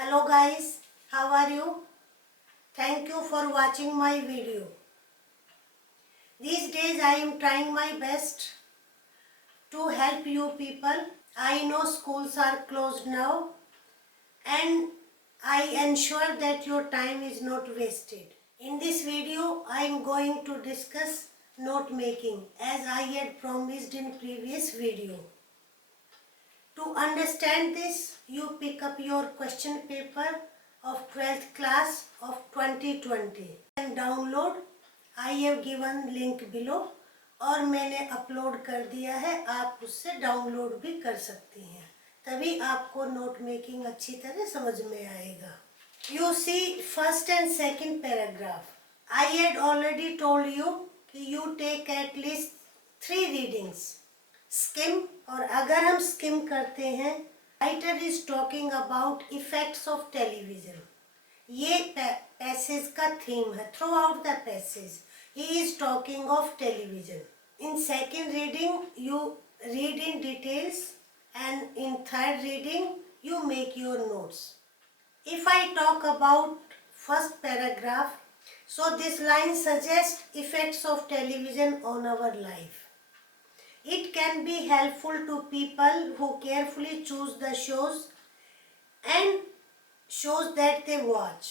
Hello guys, how are you? Thank you for watching my video. These days I am trying my best to help you people. I know schools are closed now and I ensure that your time is not wasted. In this video I am going to discuss note making as I had promised in previous video. To understand this, you pick up your question paper of 12th class of 2020 and download. I have given link below और मैंने upload कर दिया है, आप उससे download भी कर सकती हैं, तभी आपको नोट मेकिंग अच्छी तरह समझ में आएगा. You see first and second paragraph. I had already told you कि you take at least 3 readings. Scheme, और अगर हम स्किम करते हैं, writer is talking about effects of television. ये पैसेज का थीम है. Through out the passage he is talking of television. In second reading you read in details and in third reading you make your notes. If I talk about first paragraph, so this line suggests effects of television on our life. It can be helpful to people who carefully choose the shows and shows that they watch.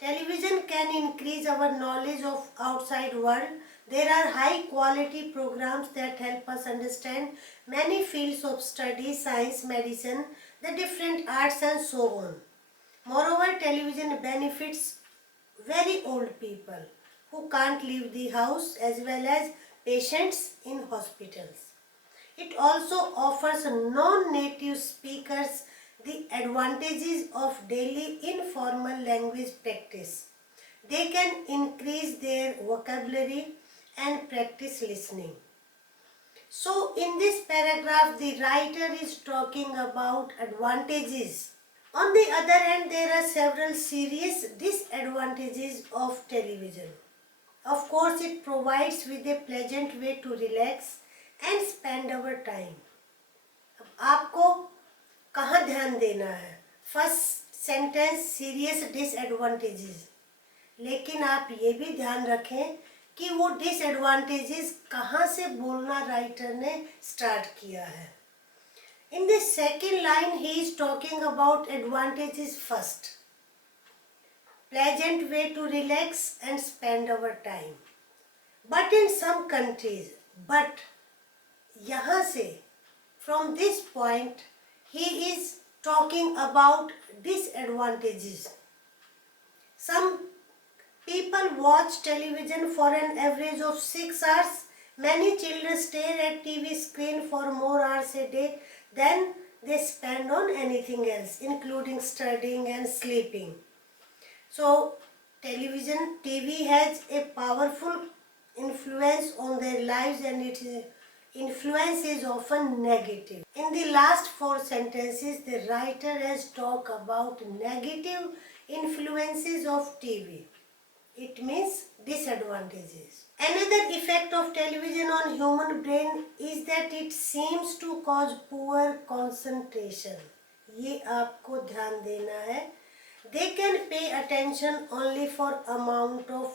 Television can increase our knowledge of outside world. There are high quality programs that help us understand many fields of study, science, medicine, the different arts and so on. Moreover, television benefits very old people who can't leave the house as well as patients in hospitals. It also offers non-native speakers the advantages of daily informal language practice. They can increase their vocabulary and practice listening. So in this paragraph, the writer is talking about advantages. On the other hand, there are several serious disadvantages of television. Of course, it provides with a pleasant way to relax and spend our time. अब आपको कहाँ ध्यान देना है? First sentence serious disadvantages, लेकिन आप ये भी ध्यान रखें कि वो डिसएडवांटेजेस कहाँ से बोलना राइटर ने स्टार्ट किया है. In the second line he is talking about advantages first. Pleasant way to relax and spend our time. But in some countries, but यहाँ से from this point he is talking about disadvantages. Some people watch television for an average of 6 hours. Many children stare at TV screen for more hours a day than they spend on anything else, including studying and sleeping. So television, TV has a powerful influence on their lives and its influence is often negative. In the last 4 sentences, the writer has talked about negative influences of TV. It means disadvantages. Another effect of television on human brain is that it seems to cause poor concentration. ये आपको ध्यान देना है. They can pay attention only for amount of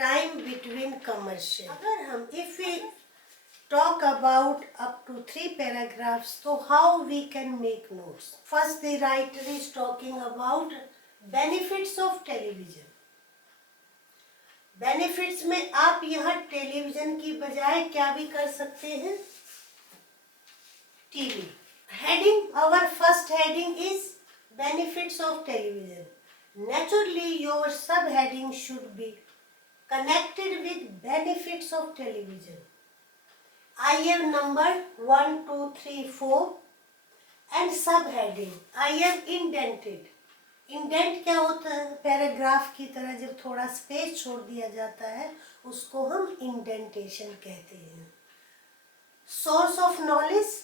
time between commercial. अगर हम if we talk about up to 3 paragraphs, so how we can make notes? First, the writer is talking about benefits of television. Benefits में आप यहाँ television की बजाय क्या भी कर सकते हैं? TV. Heading, our first heading is benefits of television. Naturally, your subheading should be connected with benefits of television. I have numbered 1, 2, 3, 4 and subheading I have indented. Indent क्या होता है? पैराग्राफ की तरह जब थोड़ा स्पेस छोड़ दिया जाता है उसको हम इंडेंटेशन कहते हैं. Source of knowledge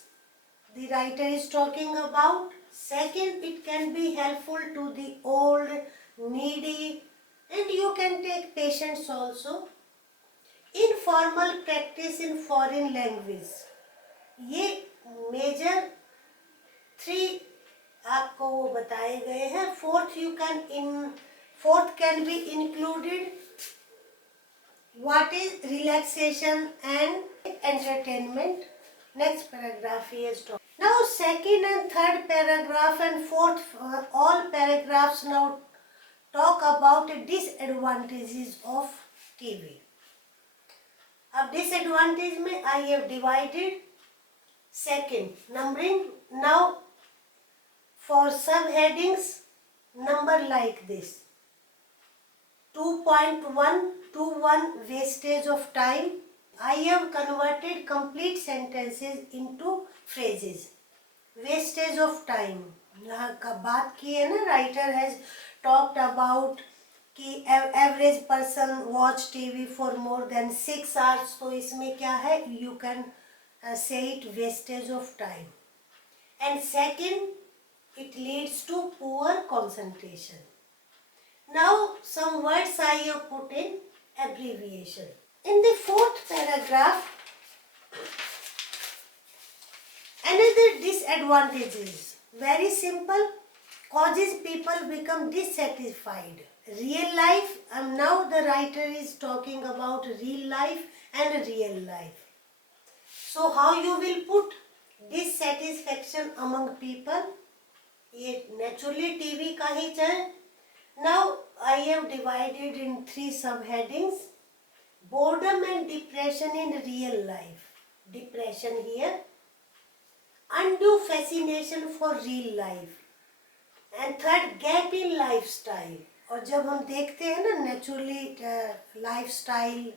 the writer is talking about. Second, it can be helpful to the old, needy, and you can take patients also. Informal practice in foreign language. ये major 3 आपको वो बताए गए हैं. Fourth can be included. What is relaxation and entertainment? Next paragraph he is talking. Now second and third paragraph and fourth, all paragraphs now talk about disadvantages of TV. अब disadvantage में I have divided second numbering. Now for subheadings, number like this: 2.121 wastage of time. I have converted complete sentences into phrases. Wastage of time, यहाँ का बात की है ना, writer has talked about कि average person watch TV for more than 6 hours. तो इसमें क्या है, you can say it wastage of time. And second, it leads to poor concentration. Now some words I have put in abbreviation. In the fourth paragraph, another disadvantage is very simple, causes people become dissatisfied. Real life, now the writer is talking about real life and real life. So how you will put dissatisfaction among people? ये naturally TV का ही चल. Now I have divided in 3 subheadings. Boredom and depression in real life. Depression here. Undue fascination for real life. And third, gap in lifestyle. और जब हम देखते हैं ना naturally lifestyle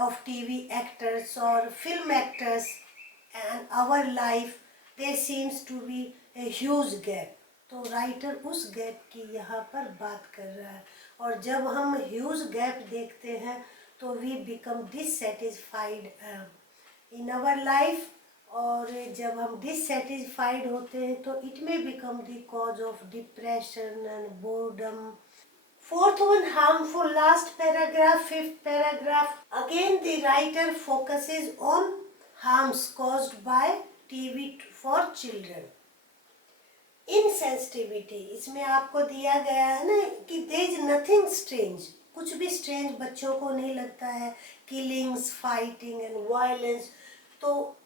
of TV actors or film actors and our life, there seems to be a huge gap. तो writer उस gap की यहाँ पर बात कर रहा है. और जब हम ह्यूज गैप देखते हैं तो we become dissatisfied in our life. और जब हम डिससेटिस्फाइड होते हैं तो it may become the cause of depression and boredom. Fourth one, harmful. Last paragraph, fifth paragraph. Again the writer focuses on harms caused by TV for children. Insensitivity, इसमें आपको दिया गया है ना कि there is nothing strange. कुछ भी strange बच्चों को नहीं लगता है. Killings, fighting and violence. तो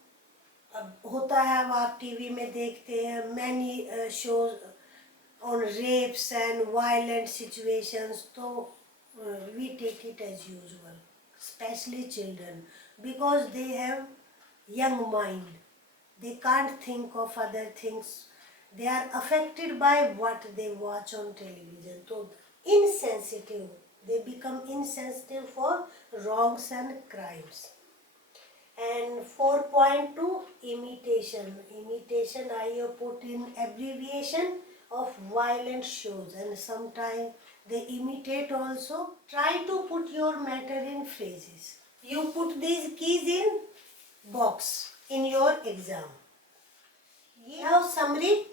अब होता है, अब आप टीवी में देखते हैं many shows on rapes and violent situations. तो we take it as usual, especially children, because they have young mind. They can't think of other things. They are affected by what they watch on television. So insensitive, they become insensitive for wrongs and crimes. And 4.2, imitation. Imitation I have put in abbreviation of violent shows, and sometimes they imitate also. Try to put your matter in phrases. You put these keys in box in your exam. Now summary.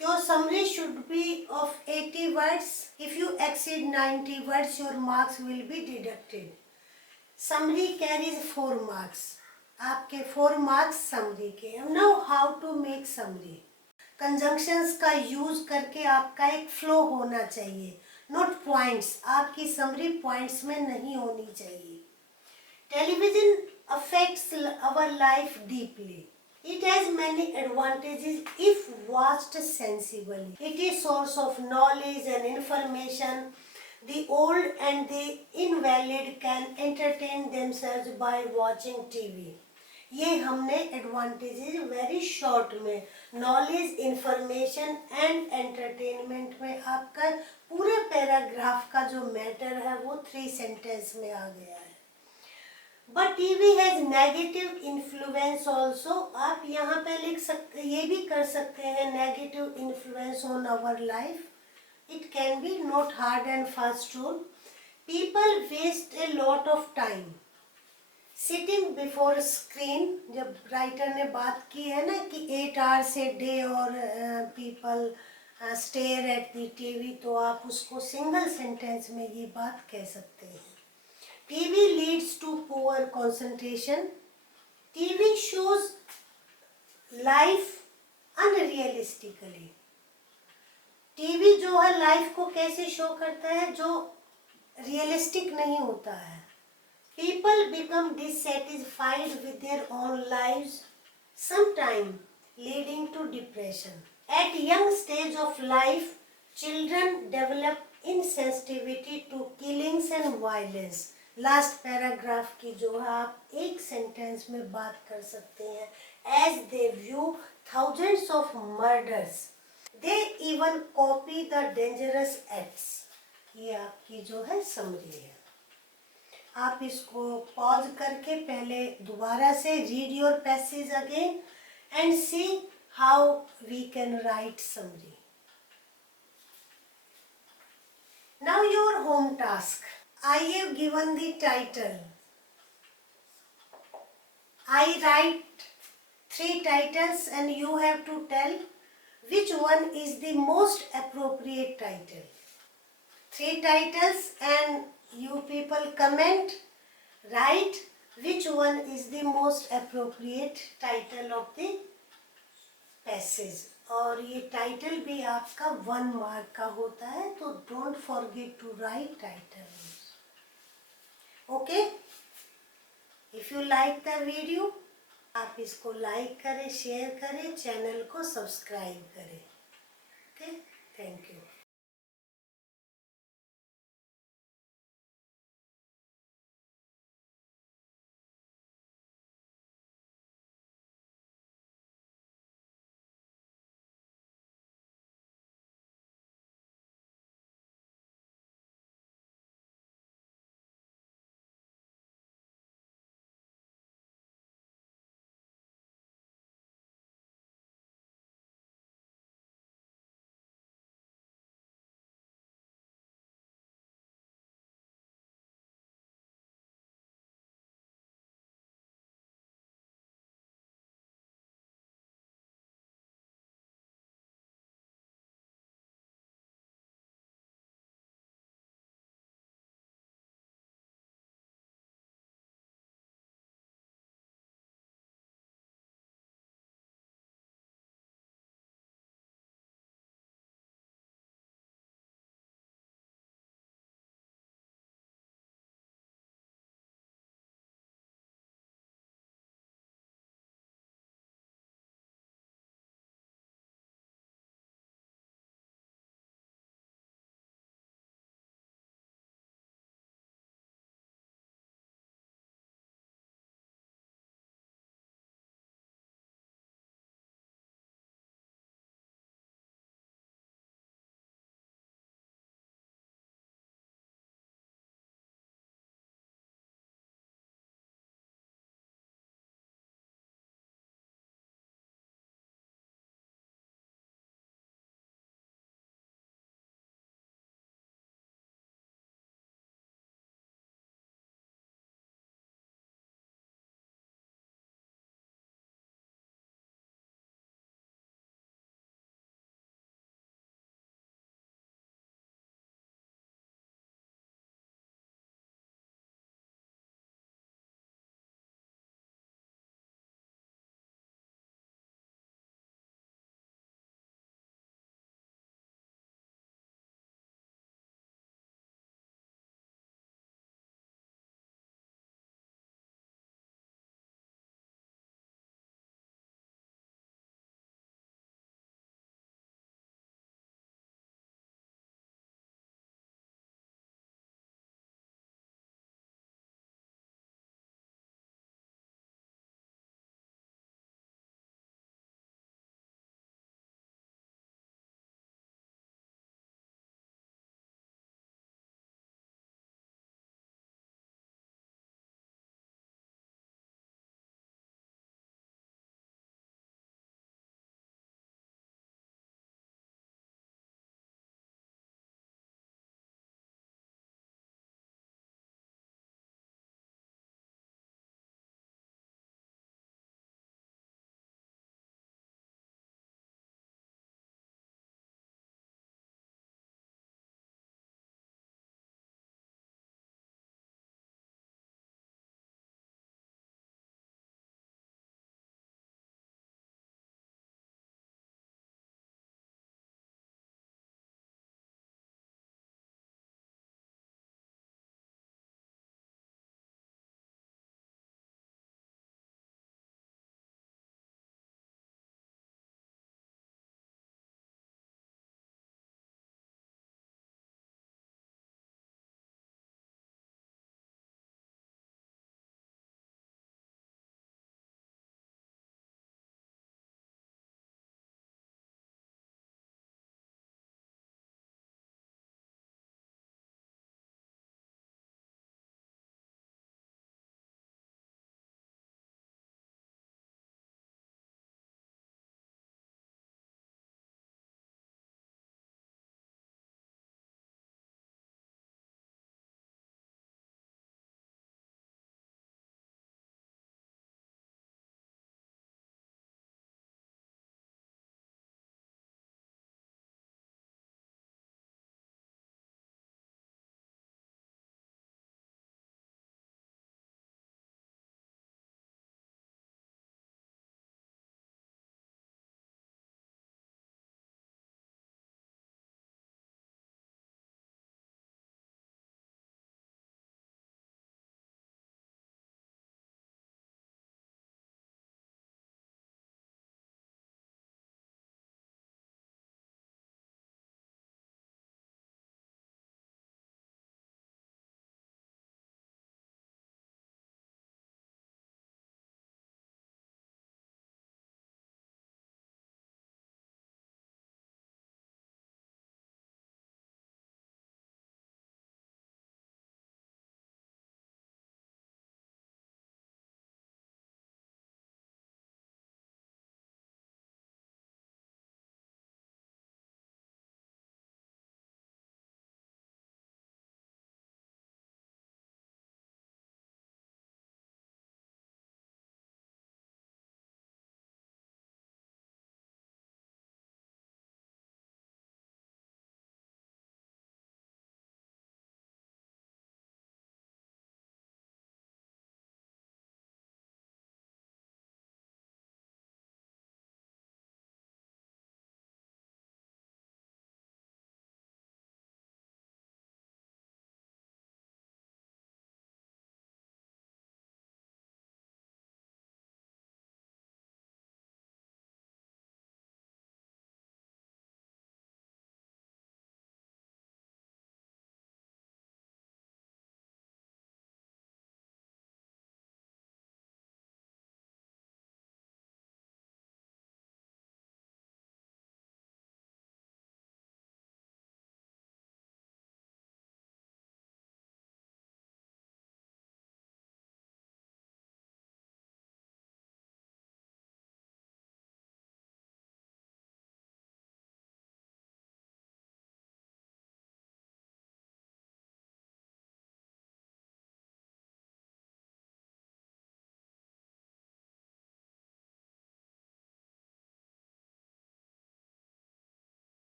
Your summary should be of 80 words. If you exceed 90 words, your marks will be deducted. Summary carries 4 marks. आपके 4 marks summary के. Now how to make summary? Conjunctions का use करके आपका एक flow होना चाहिए. Not points. आपकी summary points में नहीं होनी चाहिए. Television affects our life deeply. It has many advantages if watched sensibly. It is source of knowledge and information. The old and the invalid can entertain themselves by watching TV. ये हमने advantages very short में, knowledge, information and entertainment में आपका पूरे paragraph का जो matter है वो 3 sentence में आ गया है. But TV has negative influence also. आप यहाँ पे लिख सकते, ये भी कर सकते हैं, negative influence on our life. It can be not hard and fast rule. People waste a lot of time sitting before a screen. जब writer ने बात की है ना कि 8 hours a day और people stare at the TV, तो आप उसको single sentence में ये बात कह सकते हैं. TV leads to poor concentration. TV shows life unrealistically. TV जो है लाइफ को कैसे शो करता है, जो रियलिस्टिक नहीं होता है। People become dissatisfied with their own lives, sometime leading to depression. At young stage of life, children develop insensitivity to killings and violence। Last paragraph की जो है आप एक सेंटेंस में बात कर सकते हैं। As they view thousands of murders, they even copy the dangerous acts। ये आपकी जो है समरी है। आप इसको पॉज करके पहले दोबारा से read your passage again and see how we can write summary. Now your home task. I have given the title. I write 3 titles and you have to tell which one is the most appropriate title. 3 titles and you people comment, write which one is the most appropriate title of the passage। और ये title भी आपका 1 mark का होता है, तो don't forget to write title. Okay, if you like the video, आप इसको लाइक करें, शेयर करें, चैनल को सब्सक्राइब करें। Okay, thank you.